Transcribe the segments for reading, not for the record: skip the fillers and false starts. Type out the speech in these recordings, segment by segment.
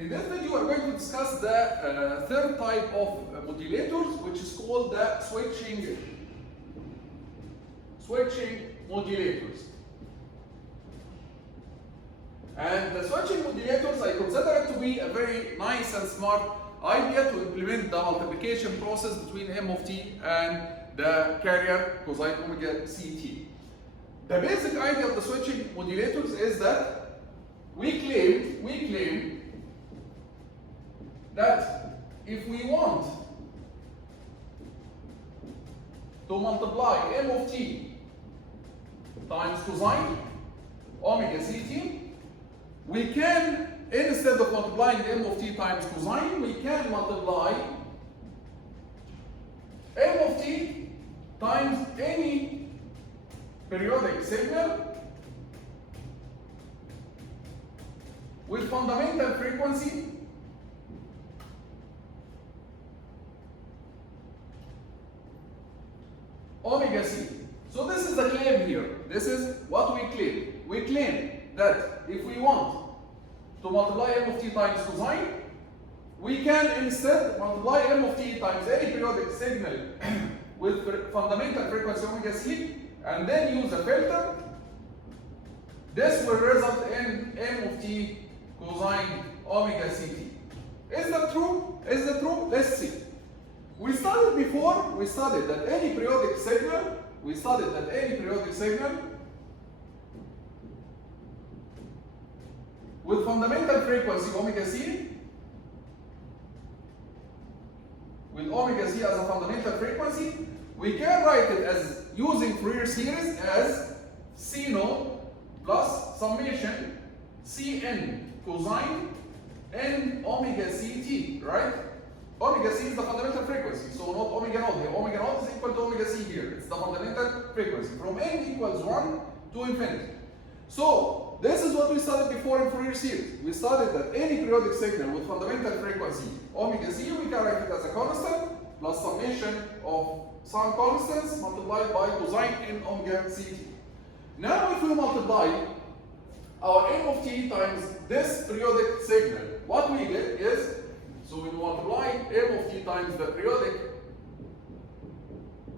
In this video, we're going to discuss the third type of modulators, which is called the switching modulators. And the switching modulators, I consider it to be a very nice and smart idea to implement the multiplication process between m of t and the carrier cosine omega ct. The basic idea of the switching modulators is that we claim that if we want to multiply m of t times cosine omega ct, we can, instead of multiplying m of t times cosine, we can multiply m of t times any periodic signal with fundamental frequency omega c. So this is the claim here. This is what we claim. We claim that if we want to multiply m of t times cosine, we can instead multiply m of t times any periodic signal with fundamental frequency omega c and then use a filter. This will result in m of t cosine omega ct. Is that true? Is that true? Let's see. We studied before, that any periodic signal, with fundamental frequency omega c, with omega c as a fundamental frequency, we can write it as using Fourier series as c naught plus summation cn cosine n omega ct, right? Omega c is the fundamental frequency, so not omega naught here. Omega naught is equal to omega c here. It's the fundamental frequency from n equals 1 to infinity. So this is what we studied before in Fourier series. We studied that any periodic signal with fundamental frequency omega c, we can write it as a constant plus summation of some constants multiplied by cosine n omega ct. Now if we multiply our m of t times this periodic signal, what we get is, so we multiply m of t times the periodic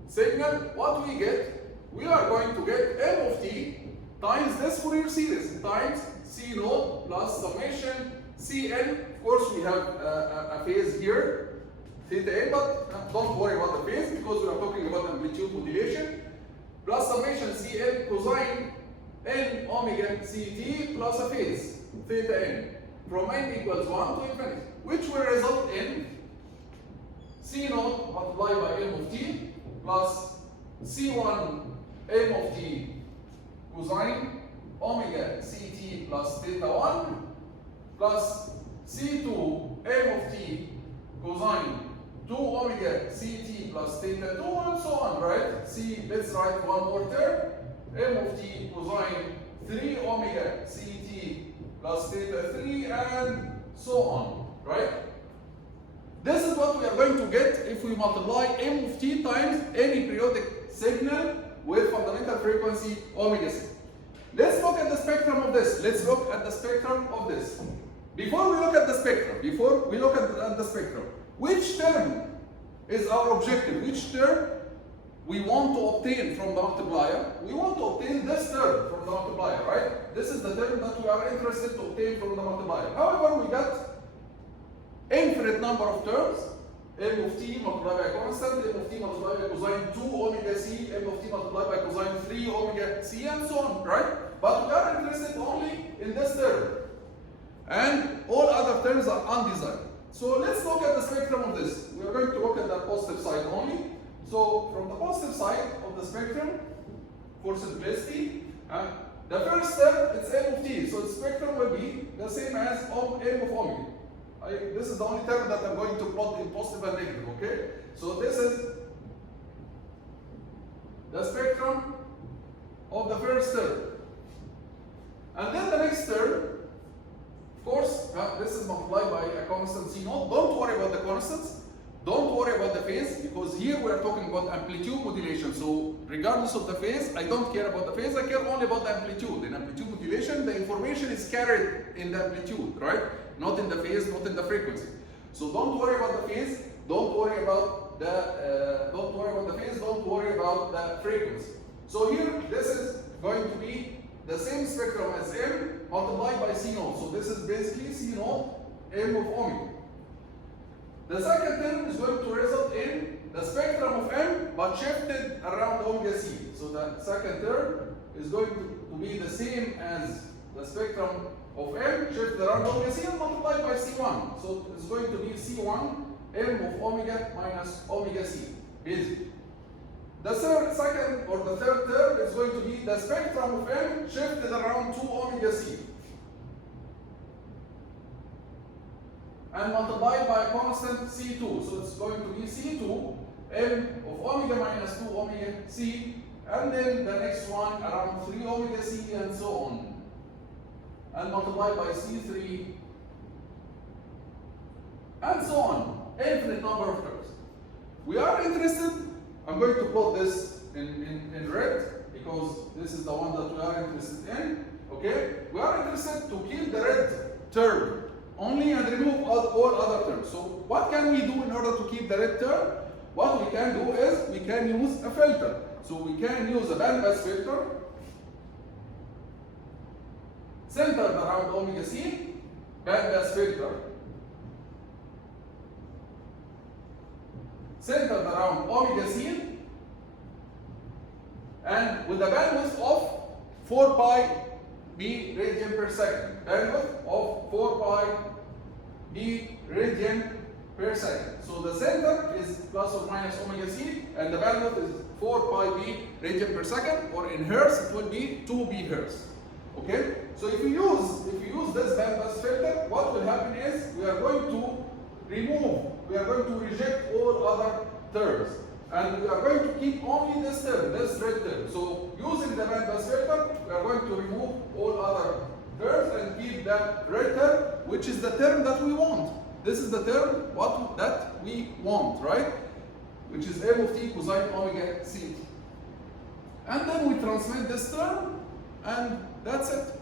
signal, what we get, we are going to get m of t times this Fourier series times c naught plus summation cn. Of course, we have a phase here, theta n, but don't worry about the phase because we are talking about amplitude modulation, plus summation cn cosine n omega ct plus a phase theta n from n equals 1 to infinity, which will result in c naught multiplied by m of t plus c1 m of t cosine omega ct plus theta 1 plus c2 m of t cosine 2 omega ct plus theta 2 and so on, right? Let's write one more term, m of t cosine 3 omega ct plus theta 3 and so on, right? This is what we are going to get if we multiply m of t times any periodic signal with fundamental frequency omega c. Let's look at the spectrum of this. Before we look at the spectrum, which term is our objective? Which term we want to obtain from the multiplier? We want to obtain this term from the multiplier, right? This is the term that we are interested to obtain from the multiplier. However, we got infinite number of terms, m of t multiplied by a constant, m of t multiplied by cosine 2 omega c, m of t multiplied by cosine 3 omega c, and so on, right? But we are interested only in this term. And all other terms are undesired. So let's look at the spectrum of this. We are going to look at the positive side only. So from the positive side of the spectrum, for simplicity, the first term it's m of t. So the spectrum will be the same as m of omega. This is the only term that I'm going to plot in positive and negative, okay? So this is the spectrum of the first term. And then the next term, of course, this is multiplied by a constant c naught. Don't worry about the constants. Don't worry about the phase, because here we are talking about amplitude modulation. So regardless of the phase, I don't care about the phase, I care only about the amplitude. In amplitude modulation, the information is carried in the amplitude, right? not in the phase, not in the frequency. So don't worry about the phase, don't worry about the phase, don't worry about the frequency. So here, this is going to be the same spectrum as M multiplied by C naught. So this is basically C naught M of omega. The second term is going to result in the spectrum of M but shifted around omega C. So the second term is going to be the same as the spectrum of M shifted around omega C and multiplied by C1. So it's going to be C1 M of omega minus omega C, basically. The third term is going to be the spectrum of M shifted around 2 omega C and multiplied by a constant C2. So it's going to be C2 M of omega minus 2 omega C, and then the next one around 3 omega C and so on, and multiplied by C3 and so on. Infinite number of terms. We are interested, I'm going to plot this in red because this is the one that we are interested in. Okay? We are interested to keep the red term only and remove all other terms. So what can we do in order to keep the red term? What we can do is we can use a filter. So we can use a bandpass filter centered around omega C, bandpass filter centered around omega C, and with a bandwidth of 4 pi b radian per second. Bandwidth of 4 pi b radian per second. So the center is plus or minus omega C, and the bandwidth is 4 pi b radian per second, or in hertz it would be 2b hertz. Okay? So if you use this bandpass filter, what will happen is we are going to reject all other terms, and we are going to keep only this term, this red term. So using the bandpass filter, we are going to remove all other terms and keep that red term, which is the term that we want. This is the term that we want, right? Which is M of t cosine omega c. And then we transmit this term, and that's it.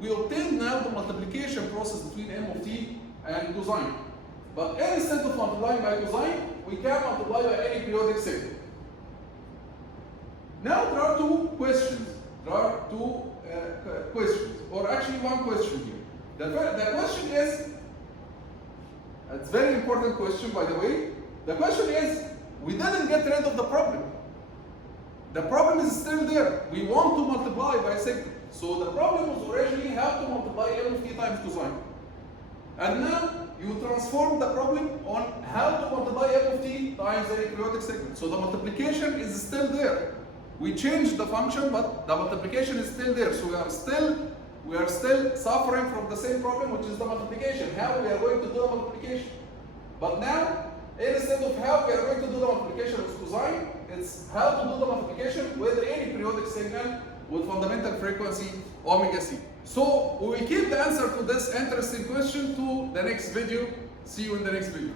We obtain now the multiplication process between M of t and cosine. But instead of multiplying by cosine, we can multiply by any periodic signal. Now there are two questions. Or actually one question here. The question is, it's a very important question by the way. The question is, we didn't get rid of the problem. The problem is still there. We want to multiply by signal. So the problem was originally how to multiply M of t times cosine. And now you transform the problem on how to multiply M of t times any periodic signal. So the multiplication is still there. We changed the function, but the multiplication is still there. So we are still suffering from the same problem, which is the multiplication. How we are going to do the multiplication. But now, instead of how we are going to do the multiplication with cosine, it's how to do the multiplication with any periodic signal with fundamental frequency omega c. So we will keep the answer to this interesting question to the next video. See you in the next video.